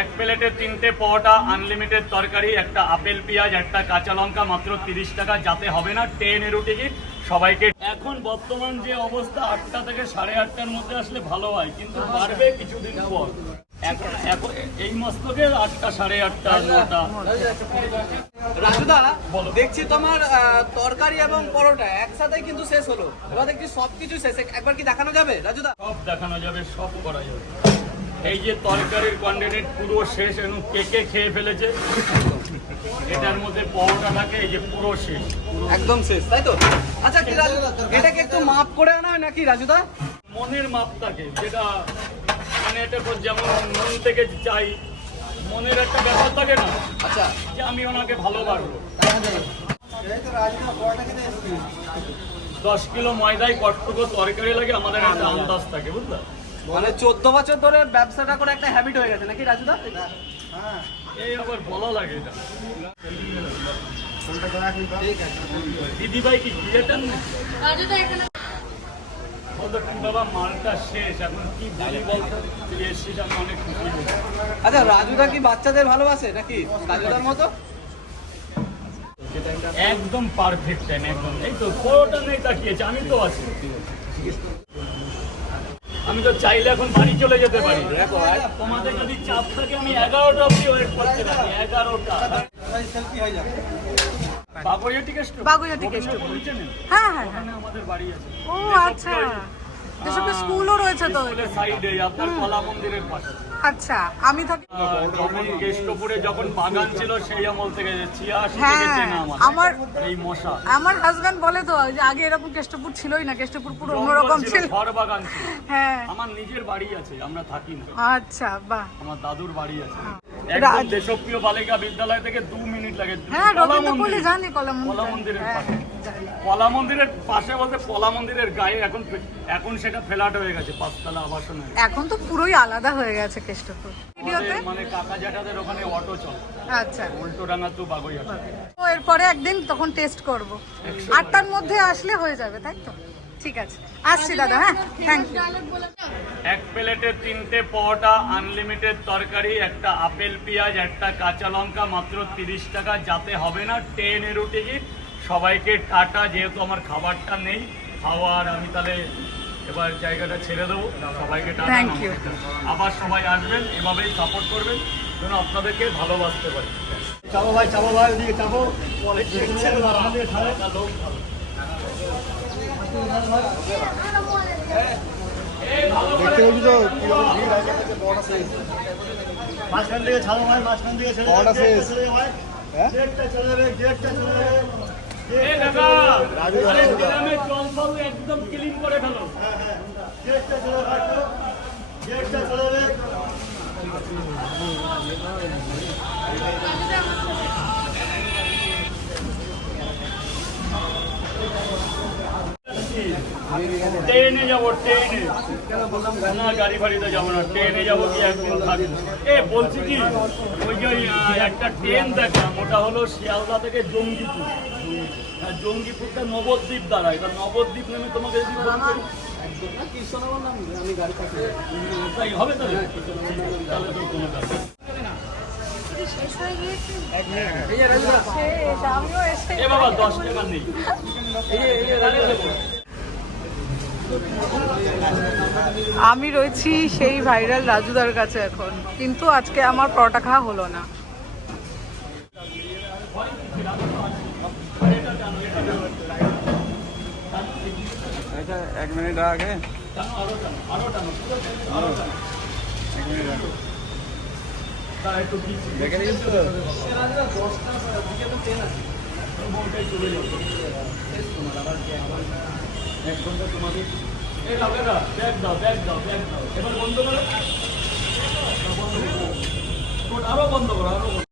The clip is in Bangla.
এক প্লেটে তিনটে পরোটা আনলিমিটেড তরকারি একটা আপেল পেঁয়াজ একটা কাঁচা লঙ্কা মাত্র তিরিশ টাকা। যাতে হবে না ট্রেনেরও টিকিট সবাইকে এখন বর্তমান যে অবস্থা আটটা থেকে সাড়ে আটটার মধ্যে আসলে ভালো হয় কিন্তু পারবে কিছুদিন পর। এখন এই মাস থেকে আটটা সাড়ে আটটা নটা। রাজুদা বলো। দেখছি তোমার তরকারি এবং পরোটা একসাথে কিন্তু শেষ হলো। এবার দেখছি সবকিছু শেষ। একবার কি দেখানো যাবে রাজুদা? সব দেখানো যাবে সব করা যাবে। এই যে তরকারির কোয়ান্টিটি পুরো শেষ এবং কেকে খেয়ে ফেলেছে। এটার মধ্যে পরোটা থাকে এই যে পুরো শেষ একদম শেষ তাই তো? আচ্ছা এটাকে একটু মাপ করে আনা হয় নাকি রাজুদা মনের মাপ থাকে যেটা মানে এটা যেমন মন থেকে চাই মনের একটা ব্যাপার থাকে না আচ্ছা। যে আমি ওনাকে ভালোবাসবো। দশ কিলো ময়দায় কটটুকু তরকারি লাগে আমাদের একটা আন্দাজ থাকে বুঝলে? মানে চোদ্দ বছর ধরে ব্যবসাটা করে একটা হ্যাবিট হয়ে গেছে নাকি রাজুদা এই আবার বলা লাগে এটা। দিদি ভাই কি ক্রিয়েটার না রাজুদা এখানে। বলতো কি বাবা মালটা শেষ এখন কি বলি বলতো? তুই এসছিস আমি অনেক খুশি হয়েছি। আচ্ছা রাজুদা কি বাচ্চাদের ভালোবাসে নাকি? রাজুদার মতো? একদম পারফেক্ট টাইম একদম। এই তো পুরোটা নেই তাকিয়েছে আমি তো আছি। আমি তো চাইলে এখন বাড়ি চলে যেতে পারি। তোমাদের যদি চাপ থাকে আমি এগারোটা অব্দি ওয়েট করতে পারি এগারোটা। বাবরিয়া টিকেট বাগুইয়া টিকেট হ্যাঁ হ্যাঁ। আমাদের বাড়ি আছে। ও আচ্ছা। দেশপ্রিয় স্কুলও রয়েছে তো। সাইডে আপনার কলা মন্দিরের পাশে। আচ্ছা আমি থাকি যখন কেষ্টপুরে যখন বাগান ছিল সেই আমল থেকে ছিয়াশি হ্যাঁ, থেকে চেনা আমার এই মশা। আমার হাজবেন্ড বলে তো যে আগে এরকম কেষ্টপুর ছিলই না কেষ্টপুর পুরো অন্যরকম ছিল ঘর বাগান ছিল। হ্যাঁ। আমার নিজের বাড়ি আছে আমরা থাকি না। আচ্ছা বাহ। আমার দাদুর বাড়ি আছে। রাজ- একদম দেশপ্রিয় বালিকা বিদ্যালয় থেকে দু মিনিট লাগে। হ্যাঁ কলা মন্দিরের হ্যাঁ, পাশে। কলা মন্দিরের পাশে বলতে কলা মন্দিরের গায়ে এখন এখন সেটা ফ্ল্যাট হয়ে গেছে পাঁচতলা আবাসন এখন তো পুরোই আলাদা হয়ে গেছে কেষ্টপুর। মানে কাকা জ্যাঠাদের ওখানে অটো চলে। আচ্ছা। তো এরপরে একদিন তখন টেস্ট করব। আটটার মধ্যে আসলে হয়ে যাবে তাই তো? ঠিক আছে। আসছি দাদা হ্যাঁ থ্যাংক ইউ এক প্লেটে তিনটে পরোটা আনলিমিটেড তরকারি একটা আপেল পেঁয়াজ একটা কাঁচা লঙ্কা মাত্র তিরিশ টাকা যাতে হবে না ট্রেনেরও টিকিট সবাইকে টাটা যেহেতু আমার খাবারটা নেই খাওয়ার আমি তাহলে এবার জায়গাটা ছেড়ে দেবো। সবাইকে টাটা। আবার সবাই আসবেন এভাবেই সাপোর্ট করবেন যেন আপনাদেরকে ভালোবাসতে পারি। চাবো ভাই চাবো ভাই ওদিকে চাবো লোক ভালো। দেখতে বলছি তো কীরকম ভিড় আছে বড়টা শেষ মাঝখান থেকে ছাড়ো ভাই মাঝখান থেকে ছেড়ে বড়টা শেষ। হ্যাঁ? গেটটা চলে যাবে গেটটা চলে যাবে একদম ক্লিন করে ফেলো গেটটা চলে একটু। গেটটা চলে যাবে ট্রেনে যাব ট্রেনে। না গাড়ি ফাড়িতে যাব না ট্রেনে যাব কি একদিন থাকব। এ বলছি কি? ওই যে একটা ট্রেন দেখলাম ওটা হলো শিয়ালদা থেকে জঙ্গিপুর। আর জঙ্গিপুরটা নবদ্বীপ দাঁড়ায় এবার নবদ্বীপ নেমে তোমাকে যদি তাই হবে তাহলে? তাহলে তো কোনো ব্যাপার এ বাবা দশ টাকা নেই। আমি রয়েছি সেই ভাইরাল রাজুদার কাছে এখন। কিন্তু আজকে আমার পরোটা খাওয়া হলো না। আচ্ছা এক মিনিট আগে। তারা একটু দিচ্ছি দেখে নিস তো? এক ঘণ্টা তোমাদের ব্যাগ দাও ব্যাগ দাও ব্যাগ দাও এবার বন্ধ করো। আরও বন্ধ করো, আরও।